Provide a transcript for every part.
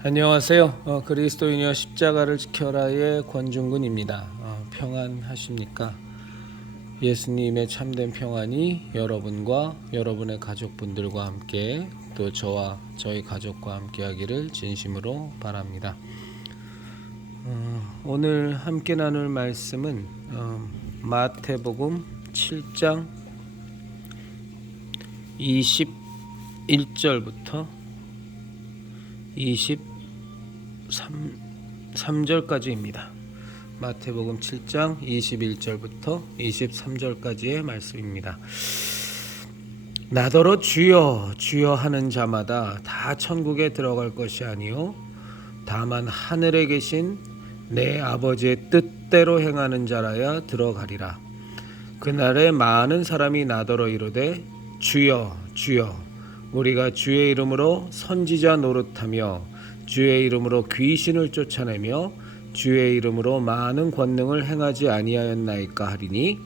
안녕하세요. 그리스도인이여 십자가를 지켜라의 권중근입니다. 평안하십니까? 예수님의 참된 평안이 여러분과 여러분의 가족분들과 함께 또 저와 저희 가족과 함께 하기를 진심으로 바랍니다. 오늘 함께 나눌 말씀은 마태복음 7장 21절부터 23절까지입니다. 마태복음 7장 21절부터 23절까지의 말씀입니다. 나더러 주여 주여 하는 자마다 다 천국에 들어갈 것이 아니요 다만 하늘에 계신 내 아버지의 뜻대로 행하는 자라야 들어가리라. 그날에 많은 사람이 나더러 이르되 주여 주여 우리가 주의 이름으로 선지자 노릇하며 주의 이름으로 귀신을 쫓아내며 주의 이름으로 많은 권능을 행하지 아니하였나이까 하리니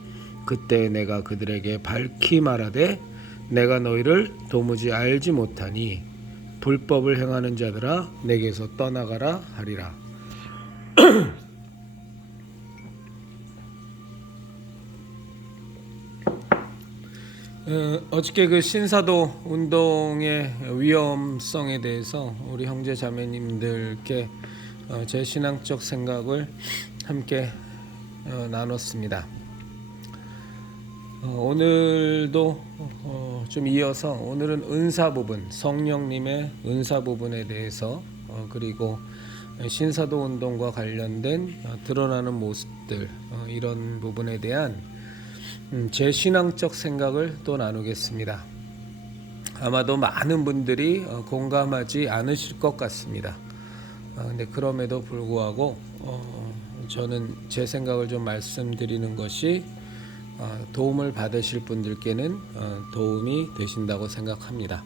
그때 내가 그들에게 밝히 말하되 내가 너희를 도무지 알지 못하니 불법을 행하는 자들아 내게서 떠나가라 하리라. 어저께 그 신사도 운동의 위험성에 대해서 우리 형제 자매님들께 제 신앙적 생각을 함께 나눴습니다. 오늘도 좀 이어서 오늘은 은사 부분, 성령님의 은사 부분에 대해서 그리고 신사도 운동과 관련된 드러나는 모습들 이런 부분에 대한 제 신앙적 생각을 또 나누겠습니다. 아마도 많은 분들이 공감하지 않으실 것 같습니다. 근데 그럼에도 불구하고 저는 제 생각을 좀 말씀드리는 것이 도움을 받으실 분들께는 도움이 되신다고 생각합니다.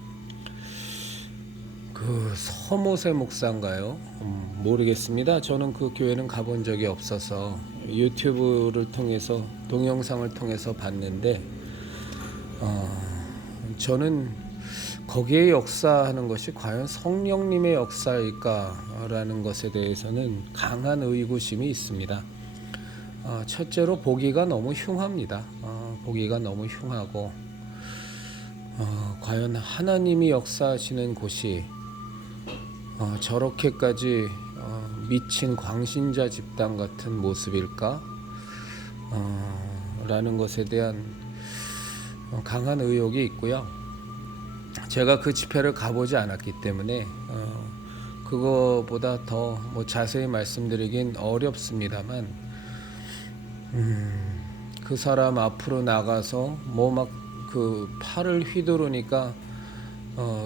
그 서모세 목사인가요? 모르겠습니다. 저는 그 교회는 가본 적이 없어서 유튜브를 통해서 동영상을 통해서 봤는데 저는 거기에 역사하는 것이 과연 성령님의 역사일까라는 것에 대해서는 강한 의구심이 있습니다. 첫째로 보기가 너무 흉합니다. 보기가 너무 흉하고 과연 하나님이 역사하시는 곳이 저렇게까지 미친 광신자 집단 같은 모습일까? 라는 것에 대한 강한 의혹이 있고요. 제가 그 집회를 가보지 않았기 때문에 그거보다 더 자세히 말씀드리긴 어렵습니다만 그 사람 앞으로 나가서 막 그 팔을 휘두르니까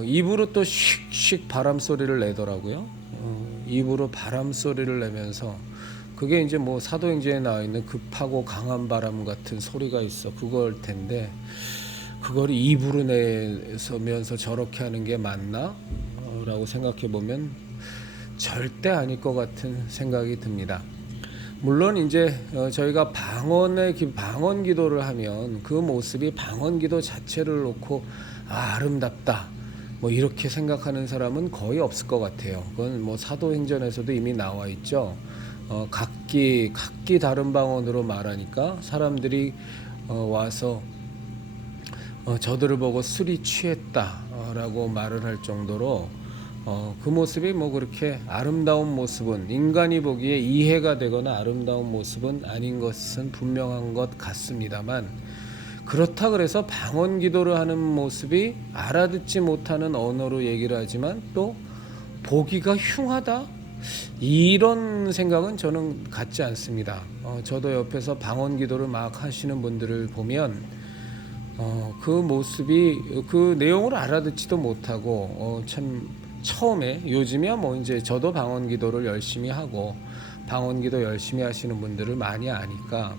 입으로 또 씩씩 바람 소리를 내더라고요. 입으로 바람 소리를 내면서 그게 이제 사도행전에 나와 있는 급하고 강한 바람 같은 소리가 있어. 그걸 텐데 그걸 입으로 내면서 저렇게 하는 게 맞나? 라고 생각해 보면 절대 아닐 것 같은 생각이 듭니다. 물론 이제 저희가 방언 기도를 하면 그 모습이 방언 기도 자체를 놓고 아름답다 이렇게 생각하는 사람은 거의 없을 것 같아요. 그건 사도행전에서도 이미 나와 있죠. 각기 다른 방언으로 말하니까 사람들이 와서 저들을 보고 술이 취했다라고 말을 할 정도로 그 모습이 그렇게 아름다운 모습은 인간이 보기에 이해가 되거나 아름다운 모습은 아닌 것은 분명한 것 같습니다만 그렇다 그래서 방언 기도를 하는 모습이 알아듣지 못하는 언어로 얘기를 하지만 또 보기가 흉하다? 이런 생각은 저는 갖지 않습니다. 저도 옆에서 방언 기도를 막 하시는 분들을 보면 그 모습이 그 내용을 알아듣지도 못하고 참 처음에 요즘이야 이제 저도 방언 기도를 열심히 하고 방언 기도 열심히 하시는 분들을 많이 아니까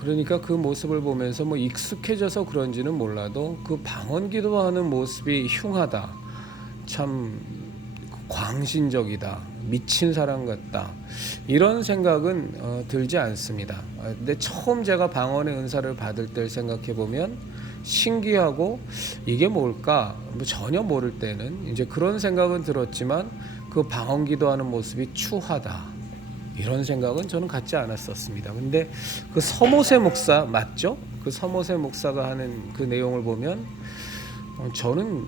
그러니까 그 모습을 보면서 익숙해져서 그런지는 몰라도 그 방언 기도하는 모습이 흉하다, 참 광신적이다, 미친 사람 같다 이런 생각은 들지 않습니다. 근데 처음 제가 방언의 은사를 받을 때를 생각해 보면 신기하고 이게 뭘까 전혀 모를 때는 이제 그런 생각은 들었지만 그 방언기도하는 모습이 추하다, 이런 생각은 저는 갖지 않았었습니다. 근데 그 서모세 목사 맞죠? 그 서모세 목사가 하는 그 내용을 보면 저는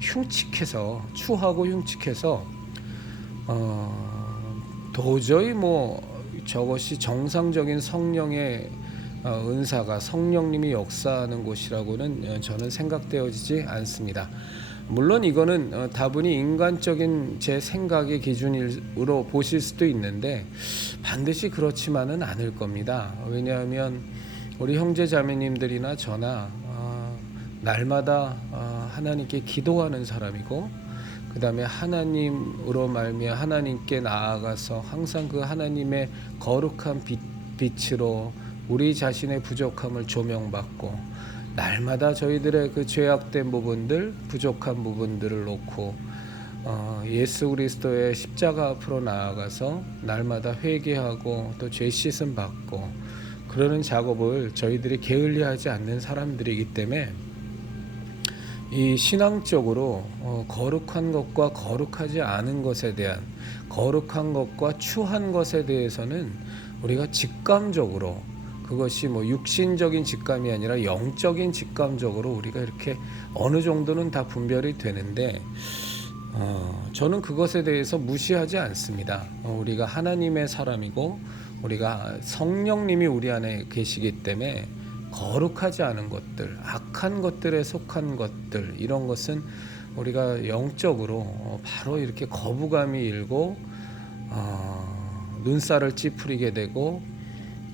흉측해서, 추하고 흉측해서 도저히 뭐 저것이 정상적인 성령의 은사가, 성령님이 역사하는 곳이라고는 저는 생각되어지지 않습니다. 물론 이거는 다분히 인간적인 제 생각의 기준으로 보실 수도 있는데 반드시 그렇지만은 않을 겁니다. 왜냐하면 우리 형제 자매님들이나 저나 날마다 하나님께 기도하는 사람이고, 그 다음에 하나님으로 말미암아 하나님께 나아가서 항상 그 하나님의 거룩한 빛으로 우리 자신의 부족함을 조명받고, 날마다 저희들의 그 죄악된 부분들, 부족한 부분들을 놓고 예수 그리스도의 십자가 앞으로 나아가서 날마다 회개하고 또 죄 씻음 받고 그러는 작업을 저희들이 게을리하지 않는 사람들이기 때문에 이 신앙적으로 거룩한 것과 거룩하지 않은 것에 대한, 거룩한 것과 추한 것에 대해서는 우리가 직감적으로, 그것이 뭐 육신적인 직감이 아니라 영적인 직감적으로 우리가 이렇게 어느 정도는 다 분별이 되는데 저는 그것에 대해서 무시하지 않습니다. 우리가 하나님의 사람이고 우리가 성령님이 우리 안에 계시기 때문에 거룩하지 않은 것들, 악한 것들에 속한 것들, 이런 것은 우리가 영적으로 바로 이렇게 거부감이 일고 눈살을 찌푸리게 되고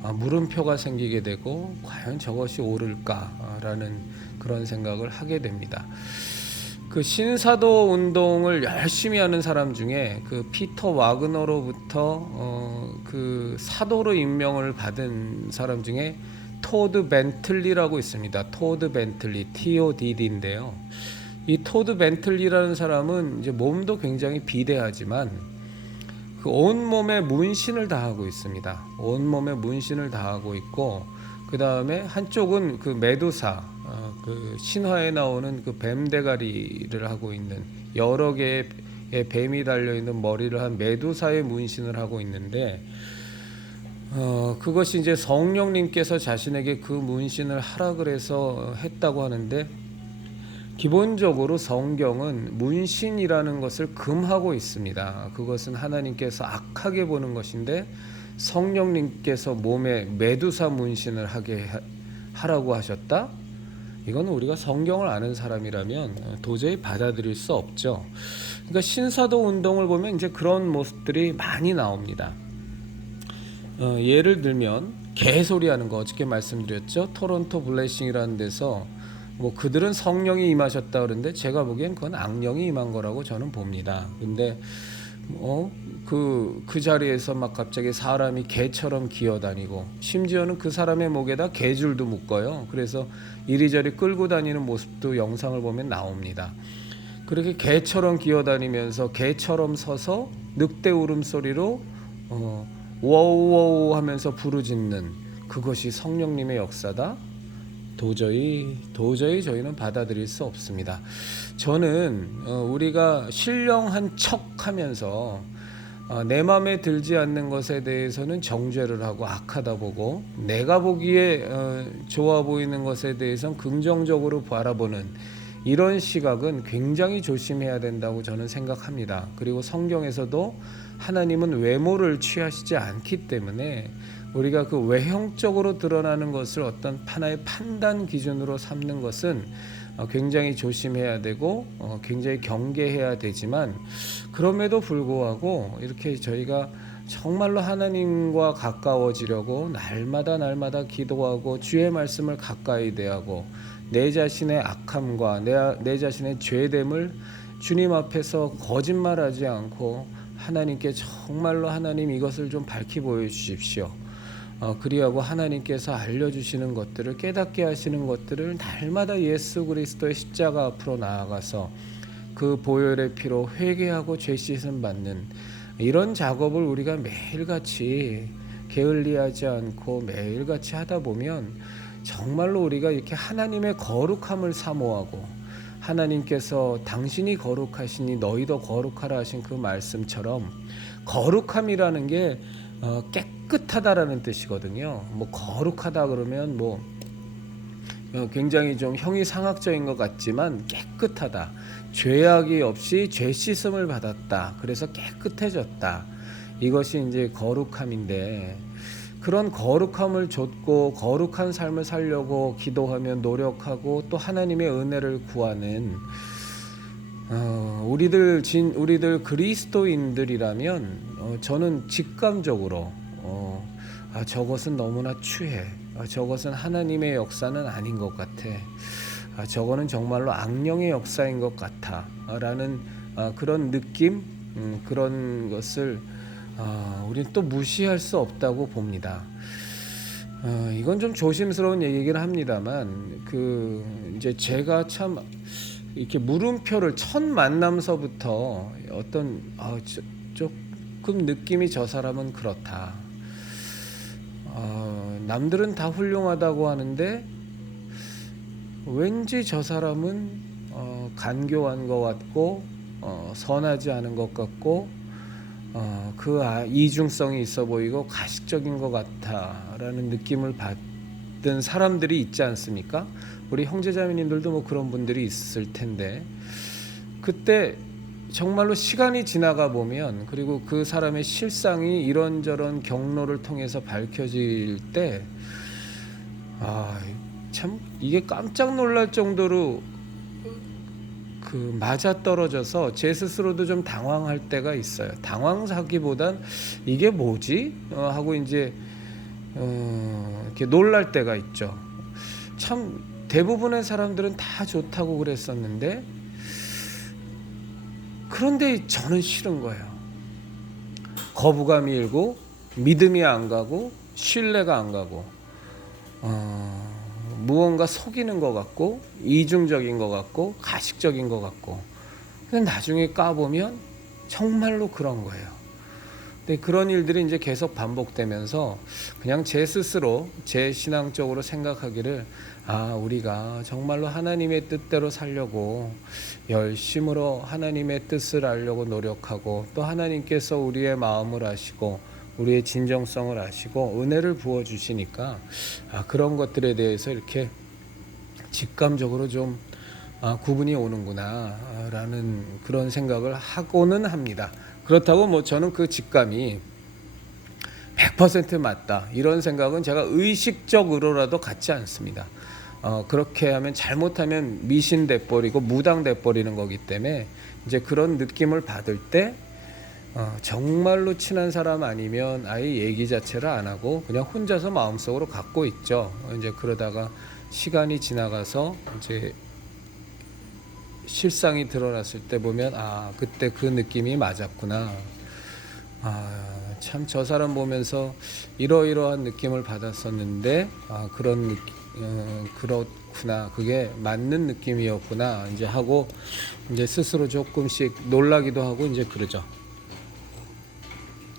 물음표가 생기게 되고, 과연 저것이 옳을까라는 그런 생각을 하게 됩니다. 그 신사도 운동을 열심히 하는 사람 중에 그 피터 와그너로부터 그 사도로 임명을 받은 사람 중에 토드 벤틀리라고 있습니다. 토드 벤틀리, TODD인데요. 이 토드 벤틀리라는 사람은 이제 몸도 굉장히 비대하지만 그 온몸에 문신을 다 하고 있습니다. 온몸에 문신을 다 하고 있고, 그 다음에 한쪽은 그 메두사, 그 신화에 나오는 그 뱀 대가리를 하고 있는, 여러 개의 뱀이 달려있는 머리를 한 메두사의 문신을 하고 있는데 그것이 이제 성령님께서 자신에게 그 문신을 하라 그래서 했다고 하는데, 기본적으로 성경은 문신이라는 것을 금하고 있습니다. 그것은 하나님께서 악하게 보는 것인데 성령님께서 몸에 메두사 문신을 하게 하라고 하셨다? 이건 우리가 성경을 아는 사람이라면 도저히 받아들일 수 없죠. 그러니까 신사도 운동을 보면 이제 그런 모습들이 많이 나옵니다. 예를 들면 개소리하는 거, 어저께 말씀드렸죠. 토론토 블레싱이라는 데서 뭐 그들은 성령이 임하셨다 그러는데 제가 보기엔 그건 악령이 임한 거라고 저는 봅니다. 근데 그 자리에서 막 갑자기 사람이 개처럼 기어다니고, 심지어는 그 사람의 목에다 개줄도 묶어요. 그래서 이리저리 끌고 다니는 모습도 영상을 보면 나옵니다. 그렇게 개처럼 기어다니면서 개처럼 서서 늑대 울음소리로 워우워우 하면서 부르짖는, 그것이 성령님의 역사다? 도저히 저희는 받아들일 수 없습니다. 저는 우리가 신령한 척하면서 내 마음에 들지 않는 것에 대해서는 정죄를 하고 악하다 보고, 내가 보기에 좋아 보이는 것에 대해서는 긍정적으로 바라보는 이런 시각은 굉장히 조심해야 된다고 저는 생각합니다. 그리고 성경에서도 하나님은 외모를 취하시지 않기 때문에 우리가 그 외형적으로 드러나는 것을 어떤 하나의 판단 기준으로 삼는 것은 굉장히 조심해야 되고 굉장히 경계해야 되지만, 그럼에도 불구하고 이렇게 저희가 정말로 하나님과 가까워지려고 날마다 기도하고 주의 말씀을 가까이 대하고 내 자신의 악함과 내 자신의 죄됨을 주님 앞에서 거짓말하지 않고 하나님께 정말로 하나님 이것을 좀 밝히 보여주십시오. 그리하고 하나님께서 알려주시는 것들을, 깨닫게 하시는 것들을 날마다 예수 그리스도의 십자가 앞으로 나아가서 그 보혈의 피로 회개하고 죄 씻음 받는 이런 작업을 우리가 매일같이 게을리하지 않고 매일같이 하다 보면 정말로 우리가 이렇게 하나님의 거룩함을 사모하고 하나님께서 당신이 거룩하시니 너희도 거룩하라 하신 그 말씀처럼 거룩함이라는 게 깨끗하다라는 뜻이거든요. 뭐 거룩하다 그러면 뭐 굉장히 좀 형이상학적인 것 같지만 깨끗하다. 죄악이 없이 죄 씻음을 받았다. 그래서 깨끗해졌다. 이것이 이제 거룩함인데 그런 거룩함을 좇고 거룩한 삶을 살려고 기도하며 노력하고 또 하나님의 은혜를 구하는 우리들 그리스도인들이라면 저는 직감적으로 저것은 너무나 추해. 저것은 하나님의 역사는 아닌 것 같아. 저거는 정말로 악령의 역사인 것 같아. 라는 그런 느낌, 그런 것을 우리는 또 무시할 수 없다고 봅니다. 이건 좀 조심스러운 얘기긴 합니다만 이제 제가 참 이렇게 물음표를 첫 만남서부터 어떤 조금 느낌이 저 사람은 그렇다. 남들은 다 훌륭하다고 하는데 왠지 저 사람은 간교한 것 같고 선하지 않은 것 같고 이중성이 있어 보이고 가식적인 것 같아라는 느낌을 받은 사람들이 있지 않습니까? 우리 형제자매님들도 뭐 그런 분들이 있을 텐데 그때 정말로 시간이 지나가 보면 그리고 그 사람의 실상이 이런저런 경로를 통해서 밝혀질 때 참 이게 깜짝 놀랄 정도로 맞아떨어져서 제 스스로도 좀 당황할 때가 있어요. 당황하기보단 이게 뭐지? 하고 이제 이렇게 놀랄 때가 있죠. 참 대부분의 사람들은 다 좋다고 그랬었는데 그런데 저는 싫은 거예요. 거부감이 일고 믿음이 안 가고 신뢰가 안 가고 무언가 속이는 것 같고 이중적인 것 같고 가식적인 것 같고 근데 나중에 까보면 정말로 그런 거예요. 근데 그런 일들이 이제 계속 반복되면서 그냥 제 스스로 제 신앙적으로 생각하기를 우리가 정말로 하나님의 뜻대로 살려고 열심으로 하나님의 뜻을 알려고 노력하고 또 하나님께서 우리의 마음을 아시고 우리의 진정성을 아시고 은혜를 부어주시니까 그런 것들에 대해서 이렇게 직감적으로 좀 구분이 오는구나 라는 그런 생각을 하고는 합니다. 그렇다고 뭐 저는 그 직감이 100% 맞다 이런 생각은 제가 의식적으로라도 갖지 않습니다. 그렇게 하면 잘못하면 미신돼 버리고 무당돼 버리는 거기 때문에 이제 그런 느낌을 받을 때 정말로 친한 사람 아니면 아예 얘기 자체를 안 하고 그냥 혼자서 마음속으로 갖고 있죠. 이제 그러다가 시간이 지나가서 이제 실상이 드러났을 때 보면 그때 그 느낌이 맞았구나. 참 저 사람 보면서 이러이러한 느낌을 받았었는데 그런 그렇구나. 그게 맞는 느낌이었구나. 이제 하고 이제 스스로 조금씩 놀라기도 하고 이제 그러죠.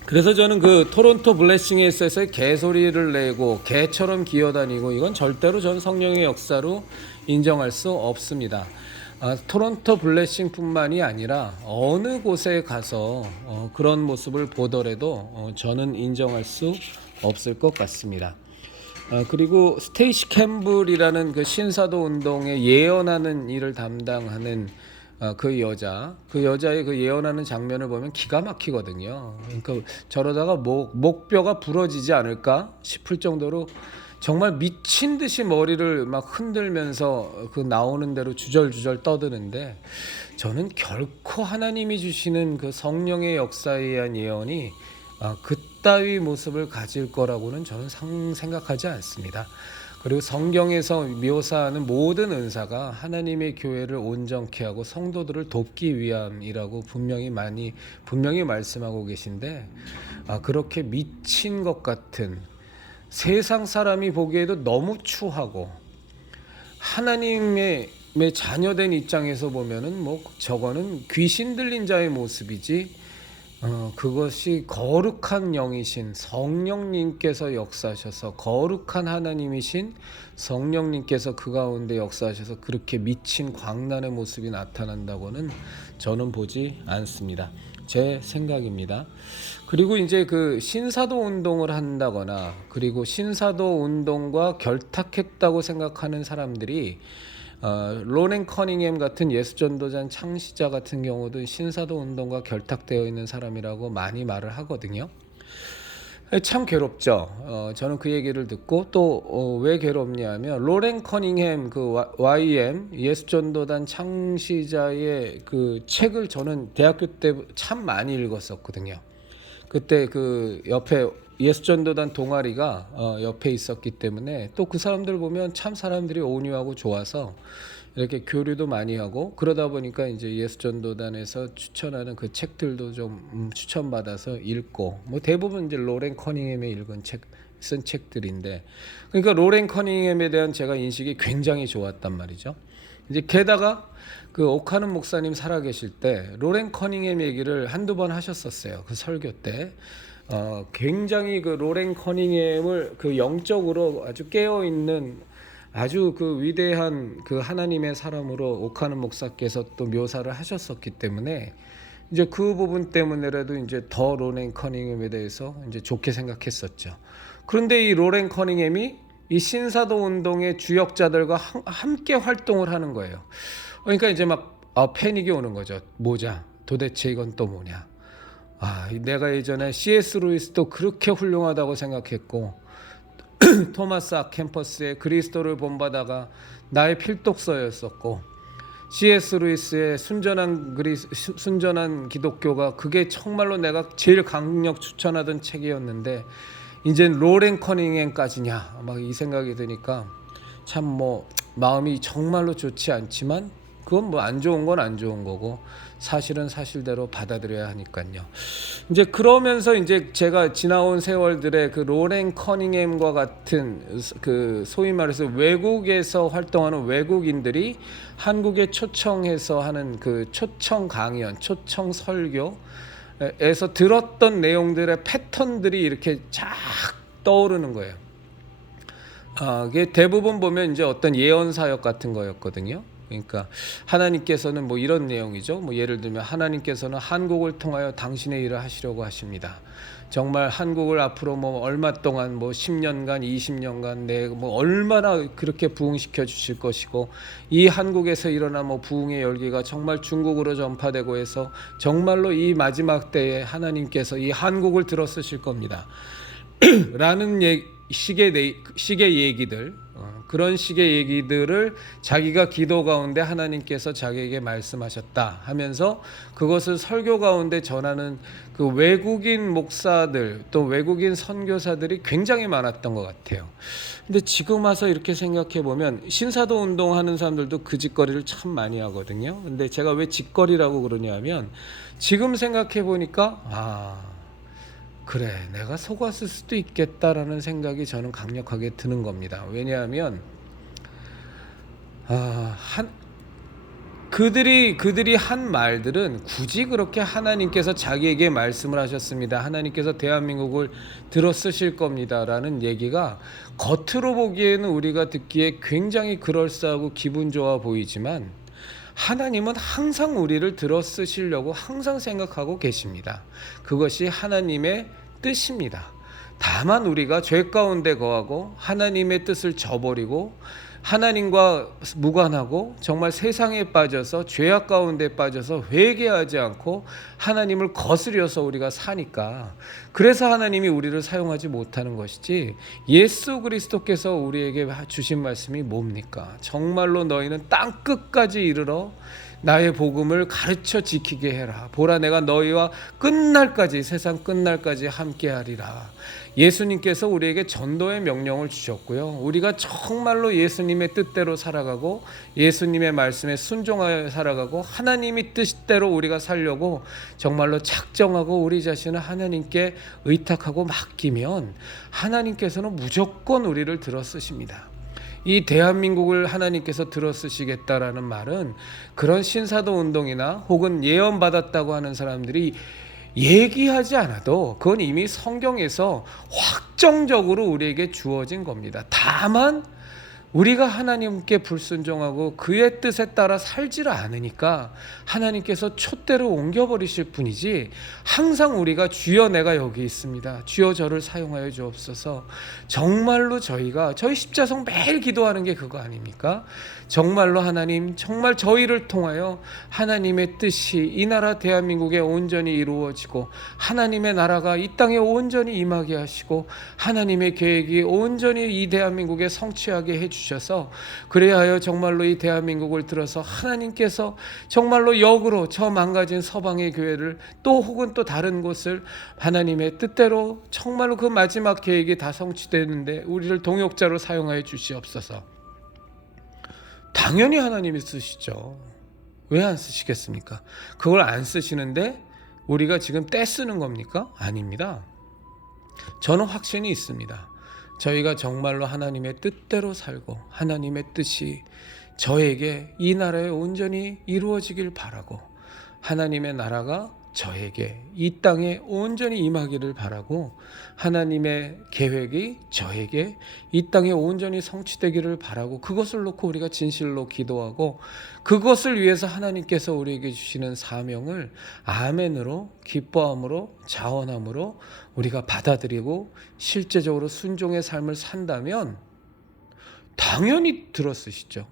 그래서 저는 그 토론토 블레싱에 있어서 개소리를 내고 개처럼 기어다니고 이건 절대로 전 성령의 역사로 인정할 수 없습니다. 토론토 블레싱뿐만이 아니라 어느 곳에 가서 그런 모습을 보더라도 저는 인정할 수 없을 것 같습니다. 그리고 스테이시 캠블이라는 그 신사도 운동에 예언하는 일을 담당하는 그 여자의 그 예언하는 장면을 보면 기가 막히거든요. 그러니까 저러다가 목뼈가 부러지지 않을까 싶을 정도로 정말 미친 듯이 머리를 막 흔들면서 그 나오는 대로 주절주절 떠드는데 저는 결코 하나님이 주시는 그 성령의 역사에 의한 예언이 그따위 모습을 가질 거라고는 저는 생각하지 않습니다. 그리고 성경에서 묘사하는 모든 은사가 하나님의 교회를 온전케 하고 성도들을 돕기 위함이라고 분명히 말씀하고 계신데 그렇게 미친 것 같은 세상 사람이 보기에도 너무 추하고 하나님의 자녀된 입장에서 보면은 뭐 저거는 귀신 들린 자의 모습이지 그것이 거룩한 영이신 성령님께서 역사하셔서, 거룩한 하나님이신 성령님께서 그 가운데 역사하셔서 그렇게 미친 광란의 모습이 나타난다고는 저는 보지 않습니다. 제 생각입니다. 그리고 이제 그 신사도 운동을 한다거나, 그리고 신사도 운동과 결탁했다고 생각하는 사람들이, 로렌 커닝햄 같은 예수전도자 창시자 같은 경우도 신사도 운동과 결탁되어 있는 사람이라고 많이 말을 하거든요. 참 괴롭죠. 저는 그 얘기를 듣고 또 왜 괴롭냐면, 로렌 커닝햄 그 YM 예수전도단 창시자의 그 책을 저는 대학교 때 참 많이 읽었었거든요. 그때 그 옆에 예수전도단 동아리가 옆에 있었기 때문에, 또 그 사람들 보면 참 사람들이 온유하고 좋아서 이렇게 교류도 많이 하고, 그러다 보니까 이제 예수전도단에서 추천하는 그 책들도 좀 추천받아서 읽고, 뭐 대부분 이제 로렌 커닝햄의 쓴 책들인데, 그러니까 로렌 커닝햄에 대한 제가 인식이 굉장히 좋았단 말이죠. 이제 게다가 그 오카는 목사님 살아계실 때 로렌 커닝햄 얘기를 한두 번 하셨었어요. 그 설교 때. 굉장히 그 로렌 커닝햄을 그 영적으로 아주 깨어 있는 아주 그 위대한 그 하나님의 사람으로 오카는 목사께서 또 묘사를 하셨었기 때문에, 이제 그 부분 때문에라도 이제 더 로렌 커닝햄에 대해서 이제 좋게 생각했었죠. 그런데 이 로렌 커닝햄이 이 신사도 운동의 주역자들과 함께 활동을 하는 거예요. 그러니까 이제 막 패닉이 오는 거죠. 뭐자, 도대체 이건 또 뭐냐. 내가 예전에 C.S. 루이스도 그렇게 훌륭하다고 생각했고, 토마스 아캠퍼스의 그리스도를 본받아가 나의 필독서였었고, C.S. 루이스의 순전한 기독교가 그게 정말로 내가 제일 강력 추천하던 책이었는데, 이제 로렌 커닝햄까지냐, 막 이 생각이 드니까 참 뭐 마음이 정말로 좋지 않지만, 그건 뭐 안 좋은 건 안 좋은 거고 사실은 사실대로 받아들여야 하니까요. 이제 그러면서 이제 제가 지나온 세월들의 그 로렌 커닝햄과 같은 그 소위 말해서 외국에서 활동하는 외국인들이 한국에 초청해서 하는 그 초청 강연, 초청 설교에서 들었던 내용들의 패턴들이 이렇게 쫙 떠오르는 거예요. 이게 대부분 보면 이제 어떤 예언 사역 같은 거였거든요. 그러니까 하나님께서는 뭐 이런 내용이죠. 뭐 예를 들면 하나님께서는 한국을 통하여 당신의 일을 하시려고 하십니다. 정말 한국을 앞으로 뭐 얼마 동안 뭐 10년간 20년간 뭐 얼마나 그렇게 부흥시켜 주실 것이고, 이 한국에서 일어난 뭐 부흥의 열기가 정말 중국으로 전파되고 해서 정말로 이 마지막 때에 하나님께서 이 한국을 들어 쓰실 겁니다. 라는 식의 얘기들, 그런 식의 얘기들을 자기가 기도 가운데 하나님께서 자기에게 말씀하셨다 하면서 그것을 설교 가운데 전하는 그 외국인 목사들, 또 외국인 선교사들이 굉장히 많았던 것 같아요. 근데 지금 와서 이렇게 생각해 보면 신사도 운동하는 사람들도 그 짓거리를 참 많이 하거든요. 근데 제가 왜 짓거리라고 그러냐면, 지금 생각해 보니까 그래, 내가 속았을 수도 있겠다라는 생각이 저는 강력하게 드는 겁니다. 왜냐하면 그들이 한 말들은 굳이 그렇게 하나님께서 자기에게 말씀을 하셨습니다, 하나님께서 대한민국을 들어 쓰실 겁니다라는 얘기가 겉으로 보기에는 우리가 듣기에 굉장히 그럴싸하고 기분 좋아 보이지만, 하나님은 항상 우리를 들어 쓰시려고 항상 생각하고 계십니다. 그것이 하나님의 뜻입니다. 다만 우리가 죄 가운데 거하고 하나님의 뜻을 저버리고 하나님과 무관하고 정말 세상에 빠져서 죄악 가운데 빠져서 회개하지 않고 하나님을 거스려서 우리가 사니까, 그래서 하나님이 우리를 사용하지 못하는 것이지, 예수 그리스도께서 우리에게 주신 말씀이 뭡니까? 정말로 너희는 땅 끝까지 이르러 나의 복음을 가르쳐 지키게 해라. 보라, 내가 너희와 끝날까지, 세상 끝날까지 함께하리라. 예수님께서 우리에게 전도의 명령을 주셨고요. 우리가 정말로 예수님의 뜻대로 살아가고 예수님의 말씀에 순종하여 살아가고 하나님의 뜻대로 우리가 살려고 정말로 작정하고 우리 자신을 하나님께 의탁하고 맡기면, 하나님께서는 무조건 우리를 들어 쓰십니다. 이 대한민국을 하나님께서 들어 쓰시겠다라는 말은, 그런 신사도 운동이나 혹은 예언받았다고 하는 사람들이 얘기하지 않아도 그건 이미 성경에서 확정적으로 우리에게 주어진 겁니다. 다만 우리가 하나님께 불순종하고 그의 뜻에 따라 살지를 않으니까 하나님께서 촛대로 옮겨버리실 뿐이지, 항상 우리가 주여 내가 여기 있습니다, 주여 저를 사용하여 주옵소서, 정말로 저희 십자성 매일 기도하는 게 그거 아닙니까? 정말로 하나님, 정말 저희를 통하여 하나님의 뜻이 이 나라 대한민국에 온전히 이루어지고 하나님의 나라가 이 땅에 온전히 임하게 하시고 하나님의 계획이 온전히 이 대한민국에 성취하게 해주셔서, 그래야 하여 정말로 이 대한민국을 들어서 하나님께서 정말로 역으로 저 망가진 서방의 교회를 또 혹은 또 다른 곳을 하나님의 뜻대로 정말로 그 마지막 계획이 다 성취되는데 우리를 동역자로 사용하여 주시옵소서. 당연히 하나님이 쓰시죠. 왜 안 쓰시겠습니까? 그걸 안 쓰시는데 우리가 지금 떼쓰는 겁니까? 아닙니다. 저는 확신이 있습니다. 저희가 정말로 하나님의 뜻대로 살고 하나님의 뜻이 저에게 이 나라에 온전히 이루어지길 바라고, 하나님의 나라가 저에게 이 땅에 온전히 임하기를 바라고, 하나님의 계획이 저에게 이 땅에 온전히 성취되기를 바라고, 그것을 놓고 우리가 진실로 기도하고 그것을 위해서 하나님께서 우리에게 주시는 사명을 아멘으로, 기뻐함으로, 자원함으로 우리가 받아들이고 실제적으로 순종의 삶을 산다면 당연히 들어쓰시죠.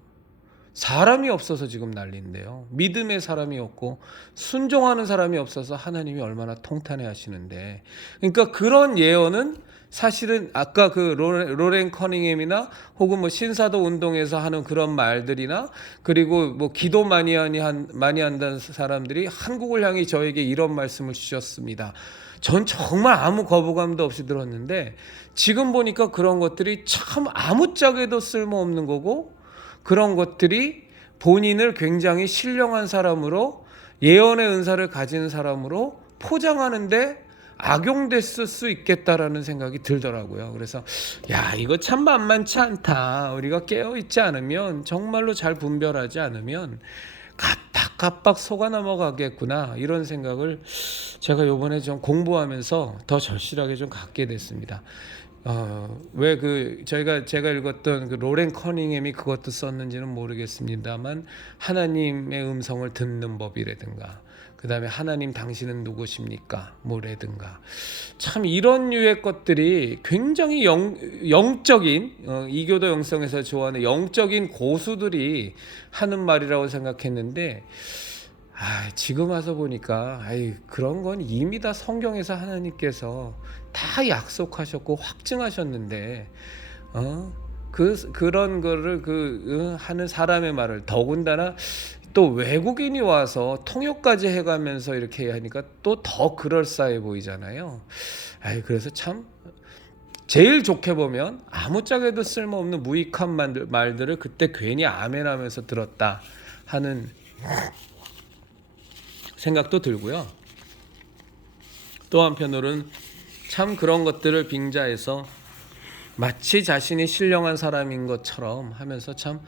사람이 없어서 지금 난리인데요. 믿음의 사람이 없고 순종하는 사람이 없어서 하나님이 얼마나 통탄해 하시는데, 그러니까 그런 예언은 사실은 아까 그 로렌 커닝햄이나 혹은 뭐 신사도 운동에서 하는 그런 말들이나, 그리고 뭐 기도 많이 한다는 사람들이 한국을 향해 저에게 이런 말씀을 주셨습니다. 전 정말 아무 거부감도 없이 들었는데 지금 보니까 그런 것들이 참 아무짝에도 쓸모없는 거고, 그런 것들이 본인을 굉장히 신령한 사람으로, 예언의 은사를 가진 사람으로 포장하는데 악용됐을 수 있겠다라는 생각이 들더라고요. 그래서 야, 이거 참 만만치 않다. 우리가 깨어있지 않으면, 정말로 잘 분별하지 않으면 깜빡깜빡 속아 넘어가겠구나, 이런 생각을 제가 이번에 좀 공부하면서 더 절실하게 좀 갖게 됐습니다. 왜 제가 읽었던 그 로렌 커닝햄이 그것도 썼는지는 모르겠습니다만, 하나님의 음성을 듣는 법이라든가, 그 다음에 하나님 당신은 누구십니까? 뭐라든가, 참 이런 류의 것들이 굉장히 영적인, 이교도 영성에서 좋아하는 영적인 고수들이 하는 말이라고 생각했는데, 지금 와서 보니까 그런 건 이미 다 성경에서 하나님께서 다 약속하셨고 확증하셨는데, 그런 거를 하는 사람의 말을, 더군다나 또 외국인이 와서 통역까지 해가면서 이렇게 하니까 또 더 그럴싸해 보이잖아요. 그래서 참 제일 좋게 보면 아무짝에도 쓸모없는 무익한 말들을 그때 괜히 아멘하면서 들었다 하는 생각도 들고요. 또 한편으로는 참 그런 것들을 빙자해서 마치 자신이 신령한 사람인 것처럼 하면서 참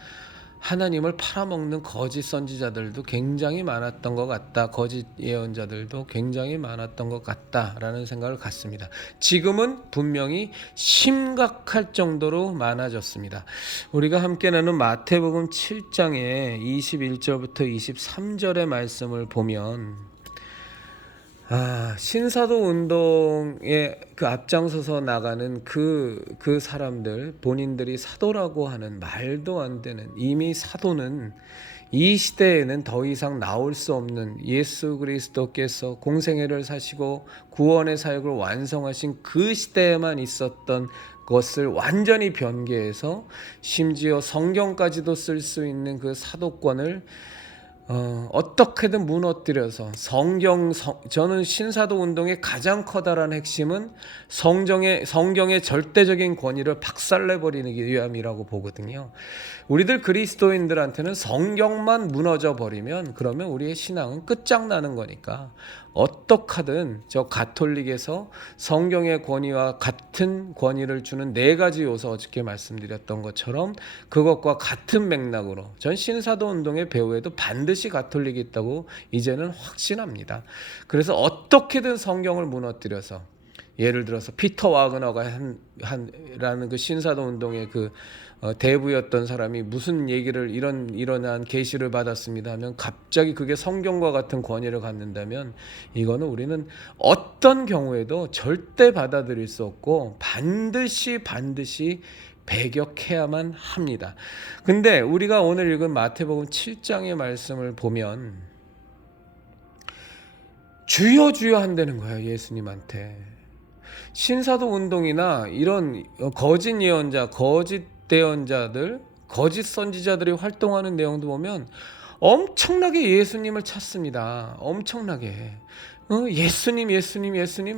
하나님을 팔아먹는 거짓 선지자들도 굉장히 많았던 것 같다, 거짓 예언자들도 굉장히 많았던 것 같다라는 생각을 갖습니다. 지금은 분명히 심각할 정도로 많아졌습니다. 우리가 함께 나눈 마태복음 7장의 21절부터 23절의 말씀을 보면, 신사도 운동에 그 앞장서서 나가는 그 사람들, 본인들이 사도라고 하는 말도 안 되는, 이미 사도는 이 시대에는 더 이상 나올 수 없는 예수 그리스도께서 공생애를 사시고 구원의 사역을 완성하신 그 시대에만 있었던 것을 완전히 변개해서 심지어 성경까지도 쓸 수 있는 그 사도권을 어떻게든 무너뜨려서 저는 신사도 운동의 가장 커다란 핵심은 성경의 절대적인 권위를 박살내버리는 위함이라고 보거든요. 우리들 그리스도인들한테는 성경만 무너져 버리면 그러면 우리의 신앙은 끝장나는 거니까 어떡하든 저 가톨릭에서 성경의 권위와 같은 권위를 주는 네 가지 요소, 어저께 말씀드렸던 것처럼 그것과 같은 맥락으로 전 신사도 운동의 배후에도 반드시 가톨릭이 있다고 이제는 확신합니다. 그래서 어떻게든 성경을 무너뜨려서, 예를 들어서 피터 와그너가 라는 그 신사도 운동의 그 대부였던 사람이 무슨 얘기를 이러한 계시를 받았습니다 하면 갑자기 그게 성경과 같은 권위를 갖는다면 이거는 우리는 어떤 경우에도 절대 받아들일 수 없고 반드시 배격해야만 합니다. 근데 우리가 오늘 읽은 마태복음 7장의 말씀을 보면 주여 주여 한다는 거예요. 예수님한테. 신사도 운동이나 이런 거짓 예언자, 거짓 대언자들, 거짓 선지자들이 활동하는 내용도 보면 엄청나게 예수님을 찾습니다. 엄청나게. 예수님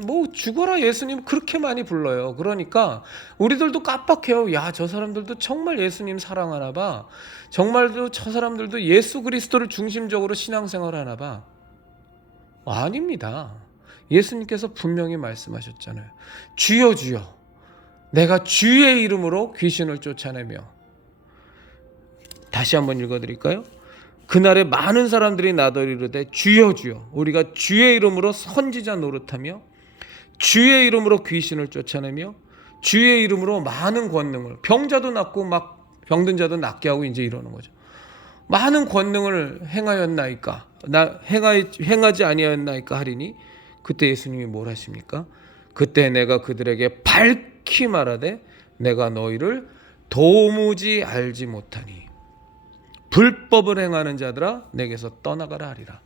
뭐 죽어라 예수님 그렇게 많이 불러요. 그러니까 우리들도 깜빡해요. 야, 저 사람들도 정말 예수님 사랑하나 봐. 정말로 저 사람들도 예수 그리스도를 중심적으로 신앙생활 하나 봐. 아닙니다. 예수님께서 분명히 말씀하셨잖아요. 주여 주여 내가 주의 이름으로 귀신을 쫓아내며. 다시 한번 읽어드릴까요? 그날에 많은 사람들이 나더러 이르되 주여 주여 우리가 주의 이름으로 선지자 노릇하며 주의 이름으로 귀신을 쫓아내며 주의 이름으로 많은 권능을, 병자도 낫고 막 병든 자도 낫게 하고 이제 이러는 거죠. 많은 권능을 행하였나이까 행하지 아니하였나이까 하리니 그때 예수님이 뭘 하십니까? 그때 내가 그들에게 밝히 말하되 내가 너희를 도무지 알지 못하니 불법을 행하는 자들아 내게서 떠나가라 하리라.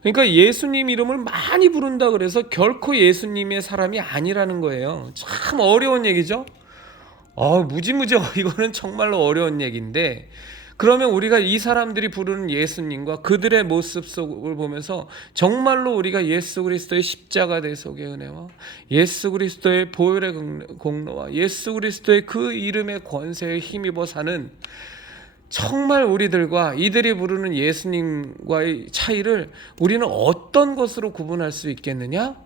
그러니까 예수님 이름을 많이 부른다 그래서 결코 예수님의 사람이 아니라는 거예요. 참 어려운 얘기죠. 무지무지 이거는 정말로 어려운 얘기인데, 그러면 우리가 이 사람들이 부르는 예수님과 그들의 모습 속을 보면서 정말로 우리가 예수 그리스도의 십자가 대속의 은혜와 예수 그리스도의 보혈의 공로와 예수 그리스도의 그 이름의 권세에 힘입어 사는, 정말 우리들과 이들이 부르는 예수님과의 차이를 우리는 어떤 것으로 구분할 수 있겠느냐?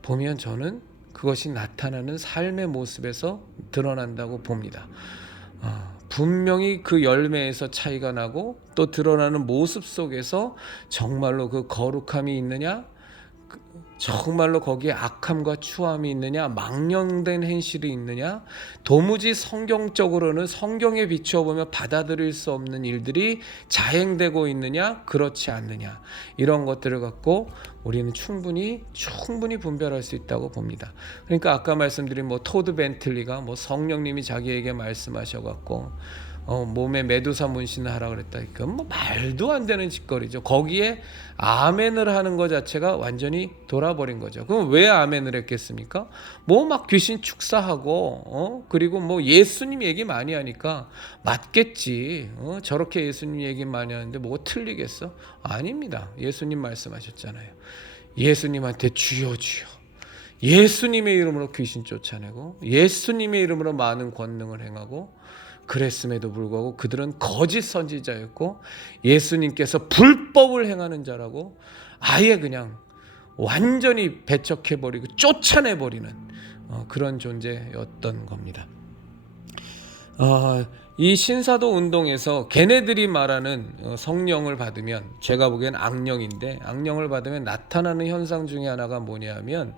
보면 저는 그것이 나타나는 삶의 모습에서 드러난다고 봅니다. 분명히 그 열매에서 차이가 나고 또 드러나는 모습 속에서 정말로 그 거룩함이 있느냐, 정말로 거기에 악함과 추함이 있느냐, 망령된 행실이 있느냐, 도무지 성경적으로는 성경에 비추어 보면 받아들일 수 없는 일들이 자행되고 있느냐, 그렇지 않느냐, 이런 것들을 갖고 우리는 충분히 분별할 수 있다고 봅니다. 그러니까 아까 말씀드린 토드 벤틀리가 성령님이 자기에게 말씀하셔갖고 몸에 메두사 문신을 하라 그랬다. 그건 말도 안 되는 짓거리죠. 거기에 아멘을 하는 것 자체가 완전히 돌아버린 거죠. 그럼 왜 아멘을 했겠습니까? 막 귀신 축사하고 그리고 예수님 얘기 많이 하니까 맞겠지. 저렇게 예수님 얘기 많이 하는데 뭐가 틀리겠어? 아닙니다. 예수님 말씀하셨잖아요. 예수님한테 주여 주여, 예수님의 이름으로 귀신 쫓아내고 예수님의 이름으로 많은 권능을 행하고, 그랬음에도 불구하고 그들은 거짓 선지자였고 예수님께서 불법을 행하는 자라고 아예 그냥 완전히 배척해버리고 쫓아내버리는 그런 존재였던 겁니다. 이 신사도 운동에서 걔네들이 말하는 성령을 받으면, 제가 보기엔 악령인데, 악령을 받으면 나타나는 현상 중에 하나가 뭐냐면,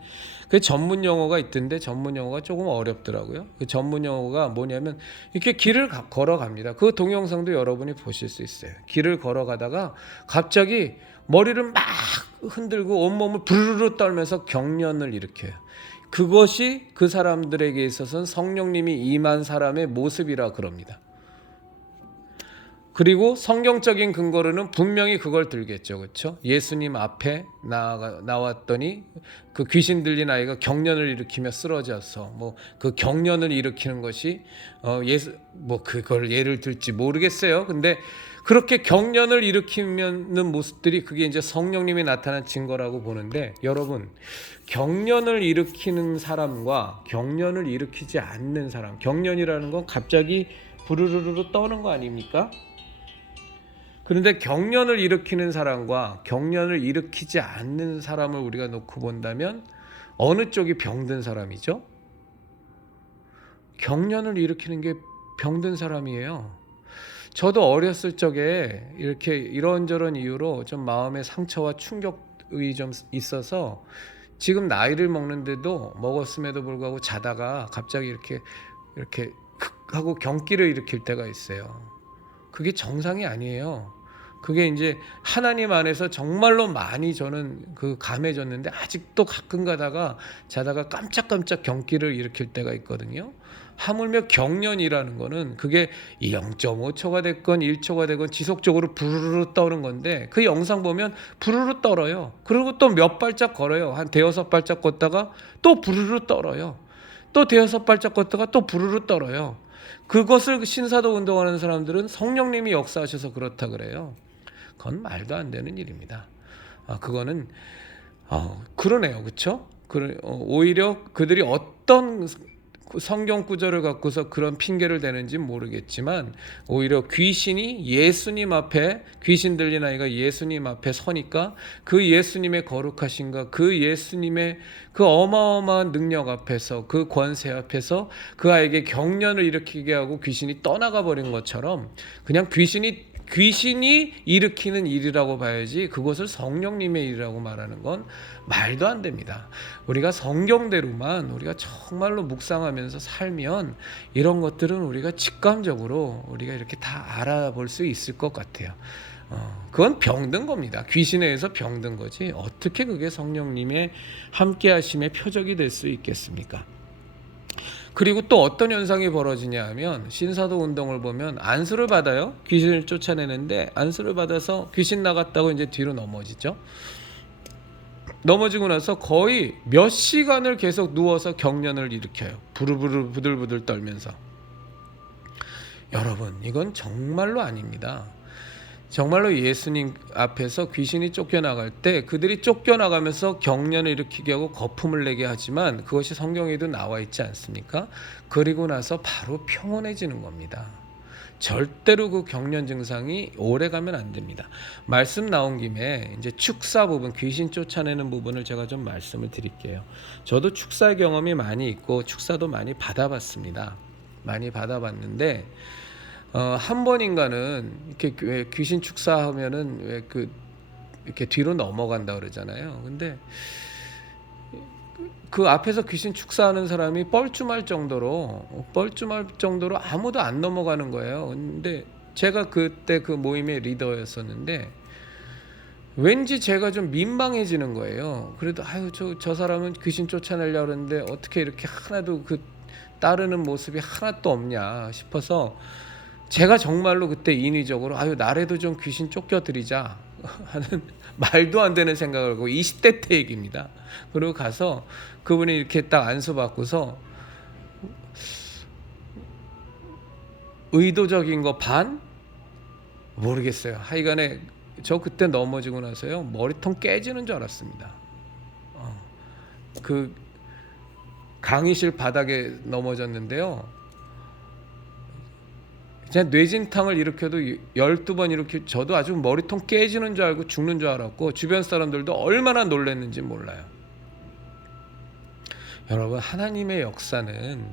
그 전문 용어가 있던데 전문 용어가 조금 어렵더라고요. 그 전문 용어가 뭐냐면, 이렇게 길을 걸어갑니다. 그 동영상도 여러분이 보실 수 있어요. 길을 걸어가다가 갑자기 머리를 막 흔들고 온몸을 부르르 떨면서 경련을 일으켜요. 그것이 그 사람들에게 있어서는 성령님이 임한 사람의 모습이라 그럽니다. 그리고 성경적인 근거로는 분명히 그걸 들겠죠. 그렇죠? 예수님 앞에 나왔더니 그 귀신 들린 아이가 경련을 일으키며 쓰러져서 그 경련을 일으키는 것이 그걸 예를 들지 모르겠어요. 근데 그렇게 경련을 일으키는 모습들이 그게 이제 성령님이 나타난 증거라고 보는데, 여러분, 경련을 일으키는 사람과 경련을 일으키지 않는 사람, 경련이라는 건 갑자기 부르르르 떠는 거 아닙니까? 그런데 경련을 일으키는 사람과 경련을 일으키지 않는 사람을 우리가 놓고 본다면 어느 쪽이 병든 사람이죠? 경련을 일으키는 게 병든 사람이에요. 저도 어렸을 적에 이렇게 이런저런 이유로 좀 마음의 상처와 충격이 좀 있어서 지금 나이를 먹었음에도 불구하고 자다가 갑자기 이렇게 하고 경기를 일으킬 때가 있어요. 그게 정상이 아니에요. 그게 이제 하나님 안에서 정말로 많이 저는 감해졌는데 아직도 가끔 가다가 자다가 깜짝깜짝 경기를 일으킬 때가 있거든요. 하물며 경련이라는 거는 그게 0.5초가 됐건 1초가 되건 지속적으로 부르르 떠오른 건데 그 영상 보면 부르르 떨어요. 그리고 또 몇 발짝 걸어요. 한 대여섯 발짝 걷다가 또 부르르 떨어요. 또 대여섯 발짝 걷다가 또 부르르 떨어요. 그것을 신사도 운동하는 사람들은 성령님이 역사하셔서 그렇다 그래요. 그건 말도 안 되는 일입니다. 그거는 그러네요, 그렇죠? 오히려 그들이 어떤 성경 구절을 갖고서 그런 핑계를 대는지 모르겠지만 오히려 귀신이 예수님 앞에 귀신 들린 아이가 예수님 앞에 서니까 그 예수님의 거룩하신가 그 예수님의 그 어마어마한 능력 앞에서 그 권세 앞에서 그 아이에게 경련을 일으키게 하고 귀신이 떠나가 버린 것처럼 그냥 귀신이 일으키는 일이라고 봐야지 그것을 성령님의 일이라고 말하는 건 말도 안 됩니다. 우리가 성경대로만 우리가 정말로 묵상하면서 살면 이런 것들은 우리가 직감적으로 우리가 이렇게 다 알아볼 수 있을 것 같아요. 그건 병든 겁니다. 귀신에 의해서 병든 거지 어떻게 그게 성령님의 함께하심의 표적이 될 수 있겠습니까? 그리고 또 어떤 현상이 벌어지냐 하면 신사도 운동을 보면 안수를 받아요. 귀신을 쫓아내는데 안수를 받아서 귀신 나갔다고 이제 뒤로 넘어지죠. 넘어지고 나서 거의 몇 시간을 계속 누워서 경련을 일으켜요. 부르르 부들부들 떨면서. 여러분 이건 정말로 아닙니다. 정말로 예수님 앞에서 귀신이 쫓겨나갈 때 그들이 쫓겨나가면서 경련을 일으키게 하고 거품을 내게 하지만 그것이 성경에도 나와 있지 않습니까? 그리고 나서 바로 평온해지는 겁니다. 절대로 그 경련 증상이 오래 가면 안 됩니다. 말씀 나온 김에 이제 축사 부분, 귀신 쫓아내는 부분을 제가 좀 말씀을 드릴게요. 저도 축사 경험이 많이 있고 축사도 많이 받아봤습니다. 많이 받아봤는데 한 번인가는 이렇게 귀신 축사하면은 이렇게 뒤로 넘어간다 그러잖아요. 근데 그 앞에서 귀신 축사하는 사람이 뻘쭘할 정도로 아무도 안 넘어가는 거예요. 근데 제가 그때 그 모임의 리더였었는데 왠지 제가 좀 민망해지는 거예요. 그래도 저 사람은 귀신 쫓아내려고 하는데 어떻게 이렇게 하나도 따르는 모습이 하나도 없냐 싶어서 제가 정말로 그때 인위적으로 나라도 좀 귀신 쫓겨드리자 하는 말도 안 되는 생각을 하고 20대 때 얘기입니다. 그리고 가서 그분이 이렇게 딱 안수받고서 의도적인 거 반? 모르겠어요. 하여간에 저 그때 넘어지고 나서요 머리통 깨지는 줄 알았습니다. 그 강의실 바닥에 넘어졌는데요. 그냥 뇌진탕을 일으켜도 12번 일으켜 저도 아주 머리통 깨지는 줄 알고 죽는 줄 알았고 주변 사람들도 얼마나 놀랐는지 몰라요. 여러분 하나님의 역사는